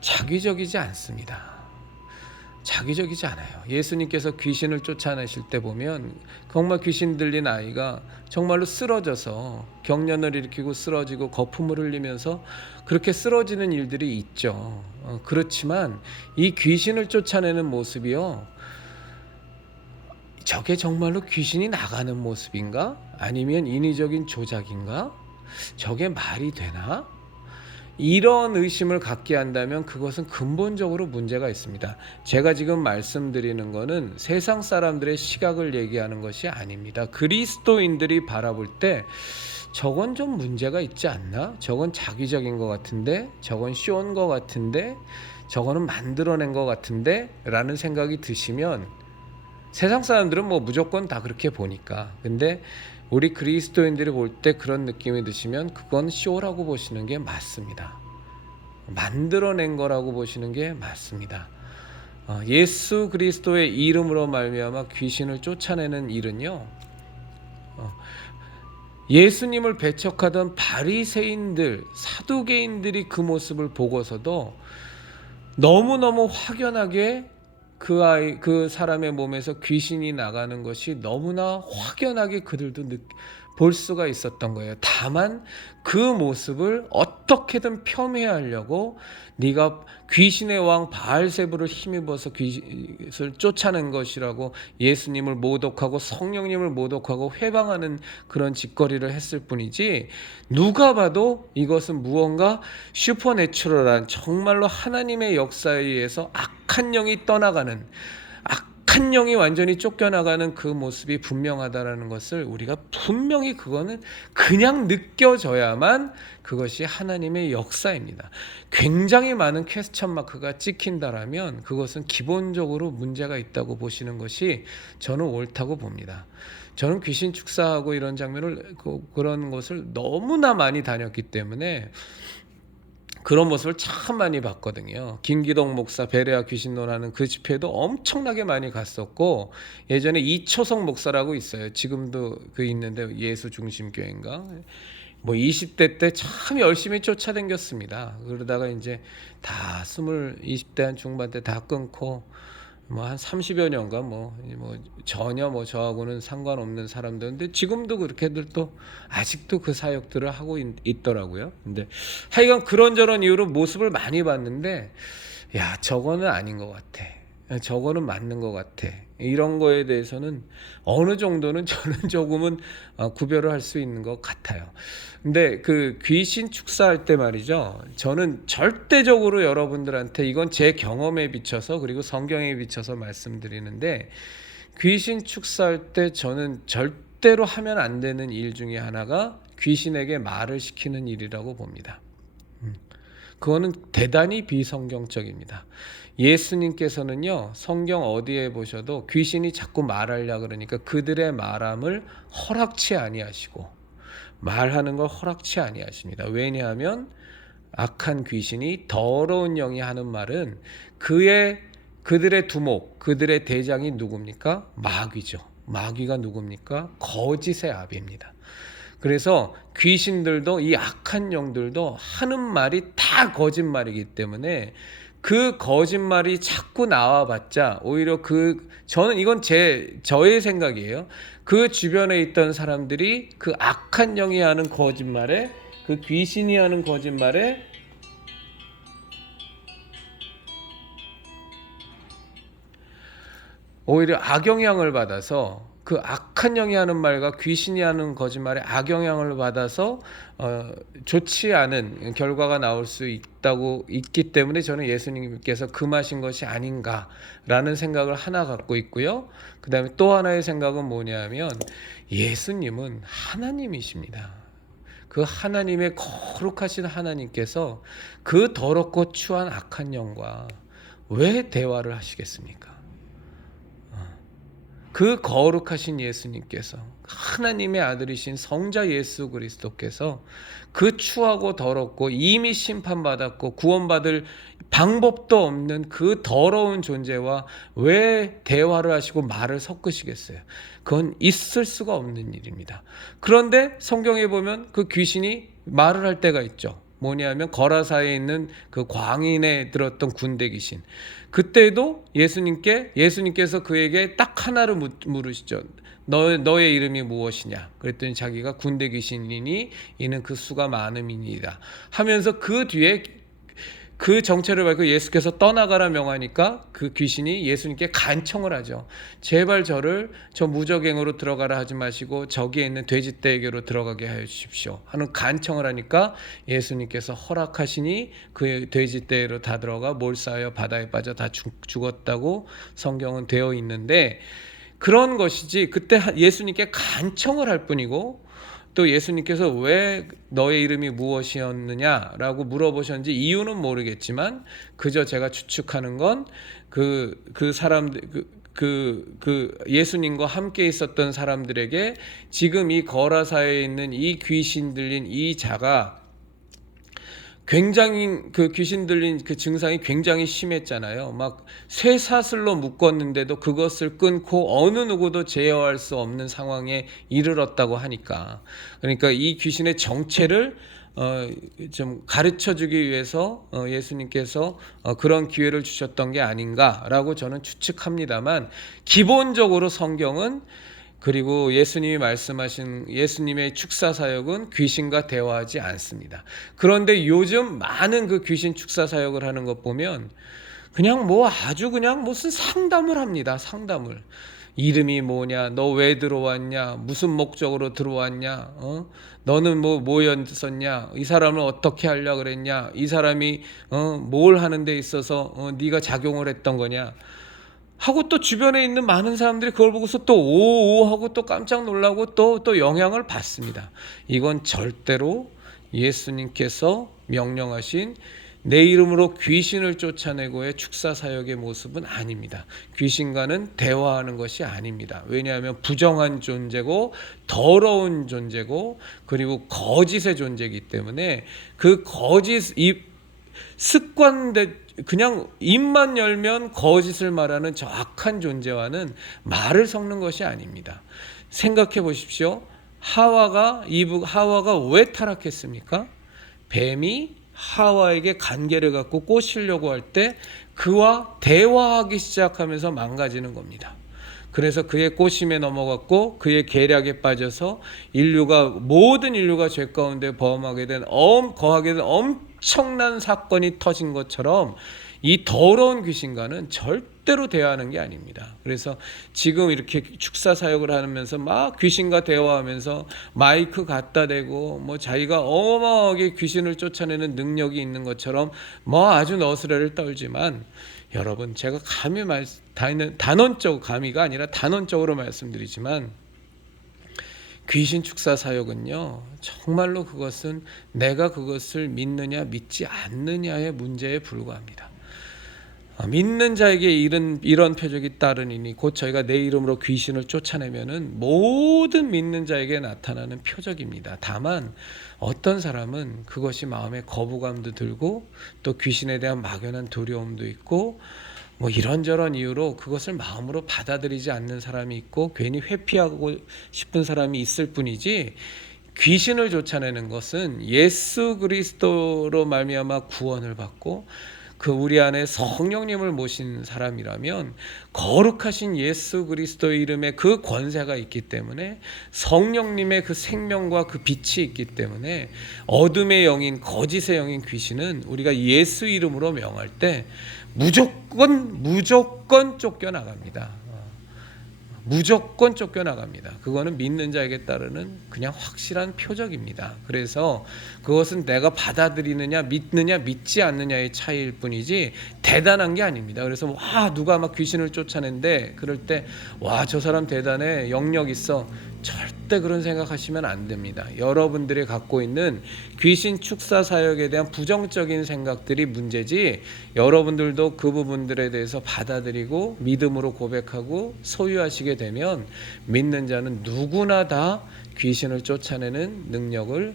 자기적이지 않습니다. 자기적이지 않아요. 예수님께서 귀신을 쫓아내실 때 보면 정말 귀신 들린 아이가 정말로 쓰러져서 경련을 일으키고 쓰러지고 거품을 흘리면서 그렇게 쓰러지는 일들이 있죠. 그렇지만 이 귀신을 쫓아내는 모습이요. 저게 정말로 귀신이 나가는 모습인가? 아니면 인위적인 조작인가? 저게 말이 되나? 이런 의심을 갖게 한다면 그것은 근본적으로 문제가 있습니다. 제가 지금 말씀드리는 것은 세상 사람들의 시각을 얘기하는 것이 아닙니다. 그리스도인들이 바라볼 때 저건 좀 문제가 있지 않나? 저건 자기적인 것 같은데? 저건 쇼인 것 같은데? 저거는 만들어낸 것 같은데? 라는 생각이 드시면 세상 사람들은 무조건 다 그렇게 보니까. 근데 우리 그리스도인들이 볼 때 그런 느낌이 드시면 그건 쇼라고 보시는 게 맞습니다. 만들어낸 거라고 보시는 게 맞습니다. 예수 그리스도의 이름으로 말미암아 귀신을 쫓아내는 일은요, 예수님을 배척하던 바리새인들, 사두개인들이 그 모습을 보고서도 너무너무 확연하게 그 사람의 몸에서 귀신이 나가는 것이 너무나 확연하게 그들도 볼 수가 있었던 거예요. 다만 그 모습을 어떻게든 폄훼하려고 네가 귀신의 왕 바알세불을 힘입어서 귀신을 쫓아낸 것이라고 예수님을 모독하고 성령님을 모독하고 회방하는 그런 짓거리를 했을 뿐이지, 누가 봐도 이것은 무언가 슈퍼내추럴한, 정말로 하나님의 역사에 의해서 악한 영이 떠나가는, 악한 영이 완전히 쫓겨나가는 그 모습이 분명하다라는 것을 우리가 분명히, 그거는 그냥 느껴져야만 그것이 하나님의 역사입니다. 굉장히 많은 퀘스천 마크가 찍힌다라면 그것은 기본적으로 문제가 있다고 보시는 것이 저는 옳다고 봅니다. 저는 귀신 축사하고 이런 장면을, 그런 것을 너무나 많이 다녔기 때문에 그런 모습을 참 많이 봤거든요. 김기동 목사 베레아 귀신론하는 그 집회도 엄청나게 많이 갔었고, 예전에 이초성 목사라고 있어요. 지금도 그 있는데 예수중심교회인가, 뭐 20대 때 참 열심히 쫓아다녔습니다. 그러다가 이제 다 20대 한 중반 때 다 끊고 뭐 한 30여 년간 뭐 전혀 뭐 저하고는 상관없는 사람들인데 지금도 그렇게들 또 아직도 그 사역들을 하고 있더라고요. 근데 하여간 그런저런 이유로 모습을 많이 봤는데, 야, 저거는 아닌 것 같아, 저거는 맞는 것 같아, 이런 거에 대해서는 어느 정도는 저는 조금은 구별을 할 수 있는 것 같아요. 근데 그 귀신 축사할 때 말이죠, 저는 절대적으로 여러분들한테 이건 제 경험에 비춰서 그리고 성경에 비춰서 말씀드리는데, 귀신 축사할 때 저는 절대로 하면 안 되는 일 중에 하나가 귀신에게 말을 시키는 일이라고 봅니다. 그거는 대단히 비성경적입니다. 예수님께서는요, 성경 어디에 보셔도 귀신이 자꾸 말하려고 그러니까 그들의 말함을 허락치 아니하시고, 말하는 걸 허락치 아니하십니다. 왜냐하면 악한 귀신이, 더러운 영이 하는 말은 그들의 두목, 그들의 대장이 누굽니까? 마귀죠. 마귀가 누굽니까? 거짓의 아비입니다. 그래서 귀신들도, 이 악한 영들도 하는 말이 다 거짓말이기 때문에 그 거짓말이 자꾸 나와봤자 오히려 저는 이건 저의 생각이에요. 그 주변에 있던 사람들이 그 악한 영이 하는 거짓말에, 그 귀신이 하는 거짓말에 오히려 악영향을 받아서, 그 악한 영이 하는 말과 귀신이 하는 거짓말에 악영향을 받아서 좋지 않은 결과가 나올 수 있기 때문에 저는 예수님께서 금하신 것이 아닌가라는 생각을 하나 갖고 있고요. 그 다음에 또 하나의 생각은 뭐냐면, 예수님은 하나님이십니다. 그 하나님의 거룩하신 하나님께서 그 더럽고 추한 악한 영과 왜 대화를 하시겠습니까? 그 거룩하신 예수님께서, 하나님의 아들이신 성자 예수 그리스도께서 그 추하고 더럽고 이미 심판받았고 구원받을 방법도 없는 그 더러운 존재와 왜 대화를 하시고 말을 섞으시겠어요? 그건 있을 수가 없는 일입니다. 그런데 성경에 보면 그 귀신이 말을 할 때가 있죠. 뭐냐면 거라사에 있는 그 광인에 들었던 군대 귀신. 그때도 예수님께서 그에게 딱 하나를 물으시죠. 너의 이름이 무엇이냐? 그랬더니 자기가 군대 귀신이니 이는 그 수가 많음이니이다 하면서 그 뒤에 그 정체를 밝히고 예수께서 떠나가라 명하니까 그 귀신이 예수님께 간청을 하죠. 제발 저 무적행으로 들어가라 하지 마시고 저기에 있는 돼지떼에게로 들어가게 하여 주십시오 하는 간청을 하니까 예수님께서 허락하시니 그 돼지떼로 다 들어가 몰사하여 바다에 빠져 다 죽었다고 성경은 되어 있는데, 그런 것이지 그때 예수님께 간청을 할 뿐이고, 또 예수님께서 왜 너의 이름이 무엇이었느냐라고 물어보셨는지 이유는 모르겠지만, 그저 제가 추측하는 건 그 사람들, 그 예수님과 함께 있었던 사람들에게 지금 이 거라사에 있는 이 귀신 들린 이 자가 굉장히 그 귀신 들린 그 증상이 굉장히 심했잖아요. 막 쇠사슬로 묶었는데도 그것을 끊고 어느 누구도 제어할 수 없는 상황에 이르렀다고 하니까, 그러니까 이 귀신의 정체를 좀 가르쳐 주기 위해서 예수님께서 그런 기회를 주셨던 게 아닌가라고 저는 추측합니다만, 기본적으로 성경은, 그리고 예수님이 말씀하신 예수님의 축사 사역은 귀신과 대화하지 않습니다. 그런데 요즘 많은 그 귀신 축사 사역을 하는 것 보면 그냥 뭐 아주 그냥 무슨 상담을 합니다. 상담을. 이름이 뭐냐, 너 왜 들어왔냐, 무슨 목적으로 들어왔냐, 너는 뭐였었냐, 이 사람을 어떻게 하려고 그랬냐, 이 사람이 뭘 하는 데 있어서 네가 작용을 했던 거냐 하고, 또 주변에 있는 많은 사람들이 그걸 보고서 또 오오 하고 또 깜짝 놀라고 또 영향을 받습니다. 이건 절대로 예수님께서 명령하신 내 이름으로 귀신을 쫓아내고의 축사 사역의 모습은 아닙니다. 귀신과는 대화하는 것이 아닙니다. 왜냐하면 부정한 존재고 더러운 존재고 그리고 거짓의 존재이기 때문에, 그 거짓 습관대 그냥 입만 열면 거짓을 말하는 저 악한 존재와는 말을 섞는 것이 아닙니다. 생각해 보십시오. 하와가 왜 타락했습니까? 뱀이 하와에게 관계를 갖고 꼬시려고 할 때 그와 대화하기 시작하면서 망가지는 겁니다. 그래서 그의 꼬심에 넘어갔고 그의 계략에 빠져서 모든 인류가 죄 가운데 거하게 된 엄청난 사건이 터진 것처럼, 이 더러운 귀신과는 절대로 대화하는 게 아닙니다. 그래서 지금 이렇게 축사 사역을 하면서 막 귀신과 대화하면서 마이크 갖다 대고 뭐 자기가 어마어마하게 귀신을 쫓아내는 능력이 있는 것처럼 뭐 아주 너스레를 떨지만, 여러분, 제가 감히가 아니라 단언적으로 말씀드리지만, 귀신 축사 사역은요, 정말로 그것은 내가 그것을 믿느냐 믿지 않느냐의 문제에 불과합니다. 믿는 자에게 이런 표적이 따르니니 곧 저희가 내 이름으로 귀신을 쫓아내면은 모든 믿는 자에게 나타나는 표적입니다. 다만 어떤 사람은 그것이 마음에 거부감도 들고 또 귀신에 대한 막연한 두려움도 있고 뭐 이런저런 이유로 그것을 마음으로 받아들이지 않는 사람이 있고 괜히 회피하고 싶은 사람이 있을 뿐이지, 귀신을 쫓아내는 것은 예수 그리스도로 말미암아 구원을 받고 그 우리 안에 성령님을 모신 사람이라면 거룩하신 예수 그리스도의 이름에 그 권세가 있기 때문에, 성령님의 그 생명과 그 빛이 있기 때문에, 어둠의 영인 거짓의 영인 귀신은 우리가 예수 이름으로 명할 때 무조건 쫓겨나갑니다. 무조건 쫓겨나갑니다. 그거는 믿는 자에게 따르는 그냥 확실한 표적입니다. 그래서 그것은 내가 받아들이느냐 믿느냐 믿지 않느냐의 차이일 뿐이지 대단한 게 아닙니다. 그래서 누가 막 귀신을 쫓아낸대 그럴 때 저 사람 대단해, 영역 있어, 절대 그런 생각하시면 안 됩니다. 여러분들이 갖고 있는 귀신 축사 사역에 대한 부정적인 생각들이 문제지, 여러분들도 그 부분들에 대해서 받아들이고 믿음으로 고백하고 소유하시게 되면 믿는 자는 누구나 다 귀신을 쫓아내는 능력을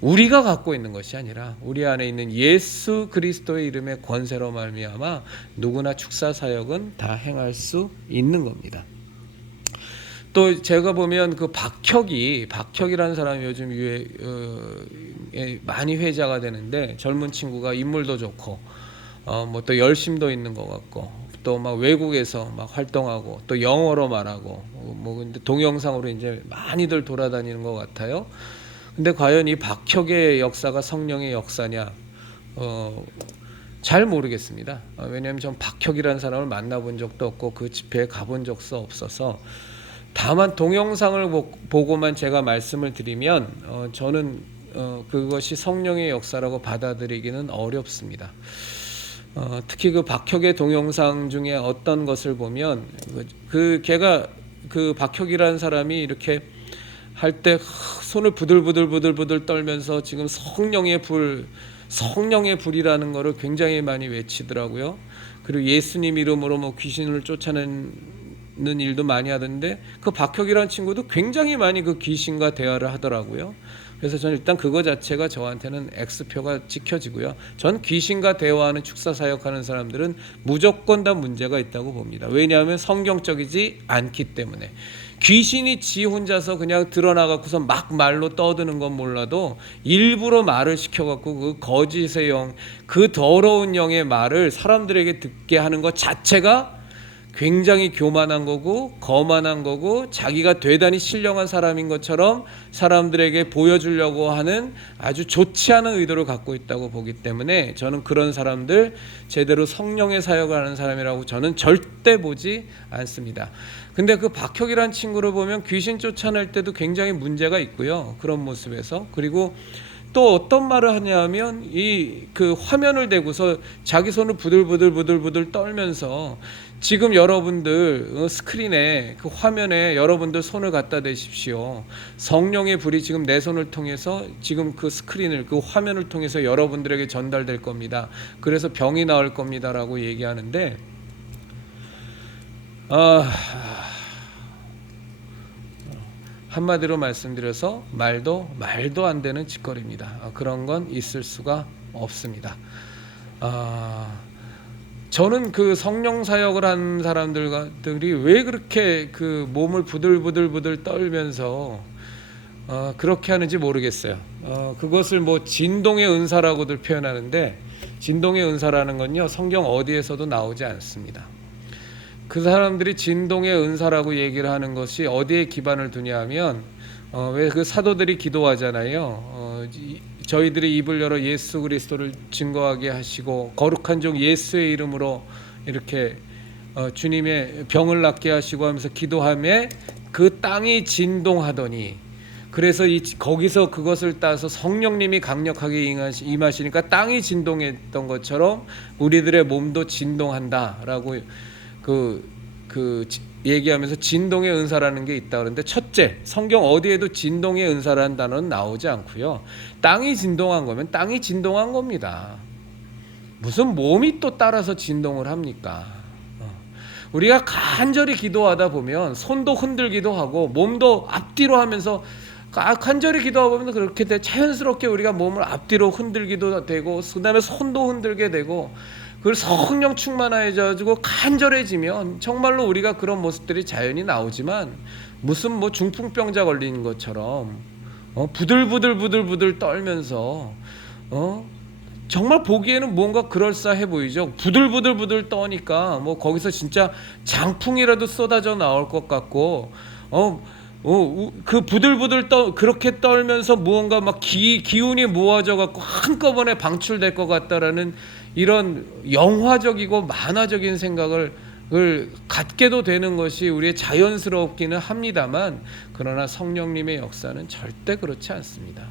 우리가 갖고 있는 것이 아니라 우리 안에 있는 예수 그리스도의 이름의 권세로 말미암아 누구나 축사 사역은 다 행할 수 있는 겁니다. 또 제가 보면 그 박혁이라는 사람이 요즘 많이 회자가 되는데, 젊은 친구가 인물도 좋고 뭐 또 열심도 있는 것 같고 또 막 외국에서 막 활동하고 또 영어로 말하고 근데 동영상으로 이제 많이들 돌아다니는 것 같아요. 근데 과연 이 박혁의 역사가 성령의 역사냐? 잘 모르겠습니다. 왜냐하면 전 박혁이라는 사람을 만나본 적도 없고 그 집회에 가본 적도 없어서, 다만 동영상을 보고만 제가 말씀을 드리면 저는 그것이 성령의 역사라고 받아들이기는 어렵습니다. 특히 그 박혁의 동영상 중에 어떤 것을 보면 걔가 그 박혁이라는 사람이 이렇게 할 때 손을 부들부들 떨면서 지금 성령의 불이라는 거를 굉장히 많이 외치더라고요. 그리고 예수님 이름으로 뭐 귀신을 쫓아내는 일도 많이 하던데, 그 박혁이라는 친구도 굉장히 많이 그 귀신과 대화를 하더라고요. 그래서 저는 일단 그거 자체가 저한테는 X표가 찍혀지고요. 전 귀신과 대화하는 축사 사역하는 사람들은 무조건 다 문제가 있다고 봅니다. 왜냐하면 성경적이지 않기 때문에. 귀신이 지 혼자서 그냥 드러나갖고서 막 말로 떠드는 건 몰라도 일부러 말을 시켜갖고 그 거짓의 영, 그 더러운 영의 말을 사람들에게 듣게 하는 것 자체가 굉장히 교만한 거고 거만한 거고 자기가 대단히 신령한 사람인 것처럼 사람들에게 보여주려고 하는 아주 좋지 않은 의도를 갖고 있다고 보기 때문에 저는 그런 사람들 제대로 성령의 사역을 하는 사람이라고 저는 절대 보지 않습니다. 근데 그 박혁이라는 친구를 보면 귀신 쫓아낼 때도 굉장히 문제가 있고요. 그런 모습에서. 그리고 또 어떤 말을 하냐면 이 그 화면을 대고서 자기 손을 부들부들 떨면서 지금 여러분들 스크린에 그 화면에 여러분들 손을 갖다 대십시오. 성령의 불이 지금 내 손을 통해서 지금 그 스크린을 그 화면을 통해서 여러분들에게 전달될 겁니다. 그래서 병이 나을 겁니다라고 얘기하는데 한마디로 말씀드려서 말도 안 되는 짓거리입니다. 그런 건 있을 수가 없습니다. 저는 그 성령 사역을 한 사람들이 왜 그렇게 그 몸을 부들부들 떨면서 그렇게 하는지 모르겠어요. 그것을 뭐 진동의 은사라고들 표현하는데 진동의 은사라는 건요 성경 어디에서도 나오지 않습니다. 그 사람들이 진동의 은사라고 얘기를 하는 것이 어디에 기반을 두냐 하면 왜 그 사도들이 기도하잖아요. 저희들이 입을 열어 예수 그리스도를 증거하게 하시고 거룩한 종 예수의 이름으로 이렇게 주님의 병을 낫게 하시고 하면서 기도하며 그 땅이 진동하더니 그래서 거기서 그것을 따서 성령님이 강력하게 임하시니까 땅이 진동했던 것처럼 우리들의 몸도 진동한다라고 얘기하면서 진동의 은사라는 게 있다 그러는데 첫째, 성경 어디에도 진동의 은사라는 단어는 나오지 않고요. 땅이 진동한 거면 땅이 진동한 겁니다. 무슨 몸이 또 따라서 진동을 합니까? 우리가 간절히 기도하다 보면 손도 흔들기도 하고 몸도 앞뒤로 하면서 간절히 기도하다 보면 그렇게 자연스럽게 우리가 몸을 앞뒤로 흔들기도 되고 그다음에 손도 흔들게 되고 그걸 성령 충만해져가지고 간절해지면 정말로 우리가 그런 모습들이 자연히 나오지만 무슨 뭐 중풍병자 걸린 것처럼 부들부들 떨면서 정말 보기에는 뭔가 그럴싸해 보이죠. 부들부들 떠니까 뭐 거기서 진짜 장풍이라도 쏟아져 나올 것 같고 그 부들부들 그렇게 떨면서 무언가 막 기운이 모아져 갖고 한꺼번에 방출될 것 같다라는 이런 영화적이고 만화적인 생각을 갖게도 되는 것이 우리의 자연스럽기는 합니다만 그러나 성령님의 역사는 절대 그렇지 않습니다.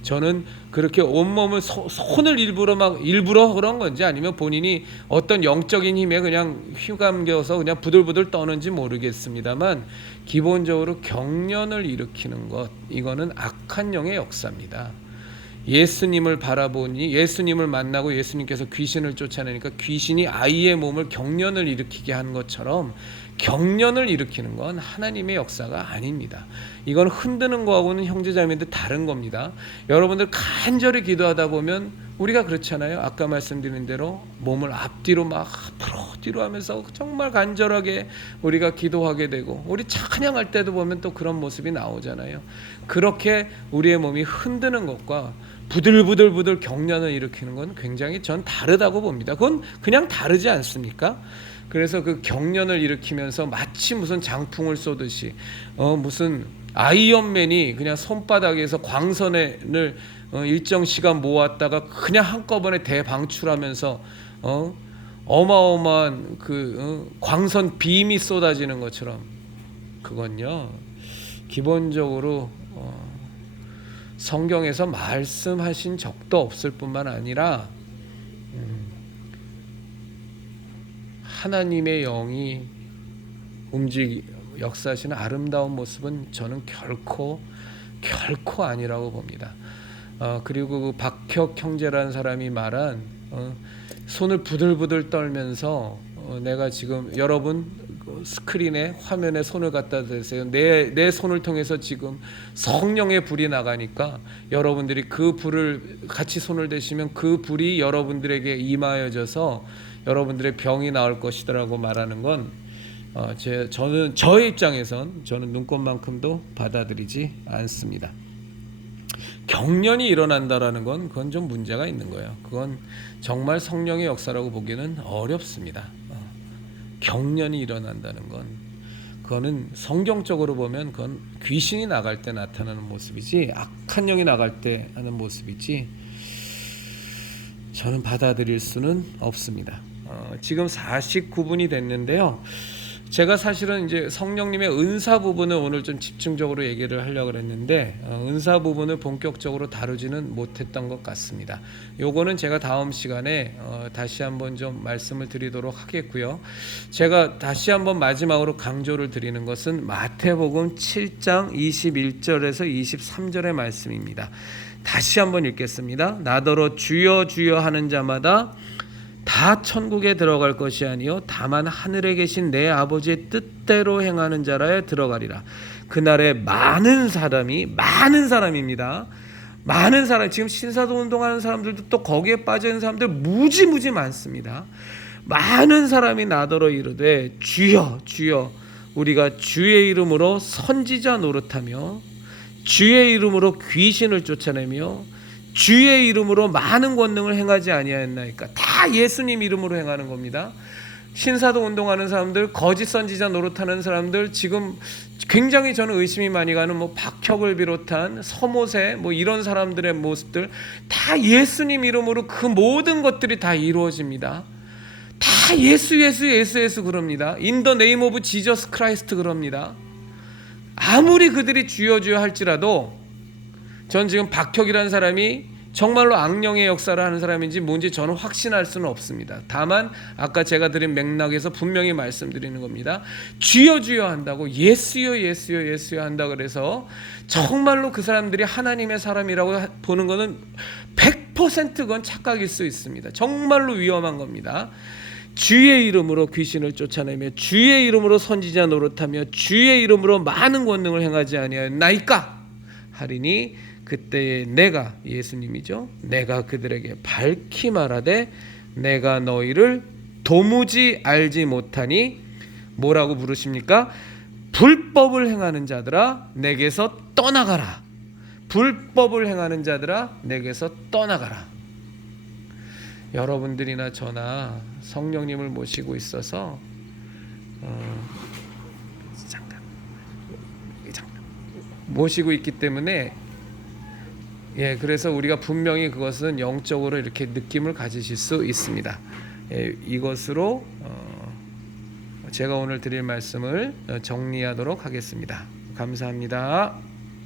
저는 그렇게 온몸을 손을 일부러 그런 건지 아니면 본인이 어떤 영적인 힘에 그냥 휘감겨서 그냥 부들부들 떠는지 모르겠습니다만 기본적으로 경련을 일으키는 것 이거는 악한 영의 역사입니다. 예수님을 바라보니 예수님을 만나고 예수님께서 귀신을 쫓아내니까 귀신이 아이의 몸을 경련을 일으키게 한 것처럼 경련을 일으키는 건 하나님의 역사가 아닙니다. 이건 흔드는 거하고는 형제자매들 다른 겁니다. 여러분들 간절히 기도하다 보면 우리가 그렇잖아요. 아까 말씀드린 대로 몸을 앞뒤로 막 앞으로 뒤로 하면서 정말 간절하게 우리가 기도하게 되고 우리 찬양할 때도 보면 또 그런 모습이 나오잖아요. 그렇게 우리의 몸이 흔드는 것과 부들부들 경련을 일으키는 건 굉장히 전 다르다고 봅니다. 그건 그냥 다르지 않습니까? 그래서 그 경련을 일으키면서 마치 무슨 장풍을 쏘듯이 무슨 아이언맨이 그냥 손바닥에서 광선을 일정 시간 모았다가 그냥 한꺼번에 대방출하면서 어마어마한 그 광선 빔이 쏟아지는 것처럼 그건요 기본적으로 성경에서 말씀하신 적도 없을 뿐만 아니라 하나님의 영이 역사하시는 아름다운 모습은 저는 결코 아니라고 봅니다. 그리고 그 박혁 형제라는 사람이 말한 손을 부들부들 떨면서 내가 지금 여러분 스크린에 화면에 손을 갖다 대세요. 내 손을 통해서 지금 성령의 불이 나가니까 여러분들이 그 불을 같이 손을 대시면 그 불이 여러분들에게 임하여져서 여러분들의 병이 나을 것이라고 말하는 건 저는 저의 입장에선 저는 눈꽃만큼도 받아들이지 않습니다. 경련이 일어난다라는 건 그건 좀 문제가 있는 거예요. 그건 정말 성령의 역사라고 보기는 어렵습니다. 경련이 일어난다는 건 그거는 성경적으로 보면 그건 귀신이 나갈 때 나타나는 모습이지 악한 영이 나갈 때 하는 모습이지 저는 받아들일 수는 없습니다. 지금 49분이 됐는데요. 제가 사실은 이제 성령님의 은사 부분을 오늘 좀 집중적으로 얘기를 하려고 했는데 은사 부분을 본격적으로 다루지는 못했던 것 같습니다. 요거는 제가 다음 시간에 다시 한번 좀 말씀을 드리도록 하겠고요. 제가 다시 한번 마지막으로 강조를 드리는 것은 마태복음 7장 21절에서 23절의 말씀입니다. 다시 한번 읽겠습니다. 나더러 주여 주여 하는 자마다 다 천국에 들어갈 것이 아니요 다만 하늘에 계신 내 아버지의 뜻대로 행하는 자라에 들어가리라. 그날에 많은 사람입니다. 많은 사람, 지금 신사도 운동하는 사람들도 또 거기에 빠져 있는 사람들 무지 많습니다. 많은 사람이 나더러 이르되 주여 주여 우리가 주의 이름으로 선지자 노릇하며 주의 이름으로 귀신을 쫓아내며 주의 이름으로 많은 권능을 행하지 아니하였나이까. 다 예수님 이름으로 행하는 겁니다. 신사도 운동하는 사람들, 거짓 선지자 노릇하는 사람들, 지금 굉장히 저는 의심이 많이 가는 박혁을 비롯한 서모세 이런 사람들의 모습들 다 예수님 이름으로 그 모든 것들이 다 이루어집니다. 다 예수 그럽니다. In the name of Jesus Christ 그럽니다. 아무리 그들이 주여 주여 할지라도 전 지금 박혁이라는 사람이 정말로 악령의 역사를 하는 사람인지 뭔지 저는 확신할 수는 없습니다. 다만 아까 제가 드린 맥락에서 분명히 말씀드리는 겁니다. 주여 주여 한다고 예수여 한다고 그래서 정말로 그 사람들이 하나님의 사람이라고 보는 것은 100% 그건 착각일 수 있습니다. 정말로 위험한 겁니다. 주의 이름으로 귀신을 쫓아내며 주의 이름으로 선지자 노릇하며 주의 이름으로 많은 권능을 행하지 아니하였나이까 하리니 그때에 내가, 예수님이죠, 내가 그들에게 밝히 말하되 내가 너희를 도무지 알지 못하니 뭐라고 부르십니까? 불법을 행하는 자들아 내게서 떠나가라. 불법을 행하는 자들아 내게서 떠나가라. 여러분들이나 저나 성령님을 모시고 있어서 모시고 있기 때문에 그래서 우리가 분명히 그것은 영적으로 이렇게 느낌을 가지실 수 있습니다. 이것으로 제가 오늘 드릴 말씀을 정리하도록 하겠습니다. 감사합니다.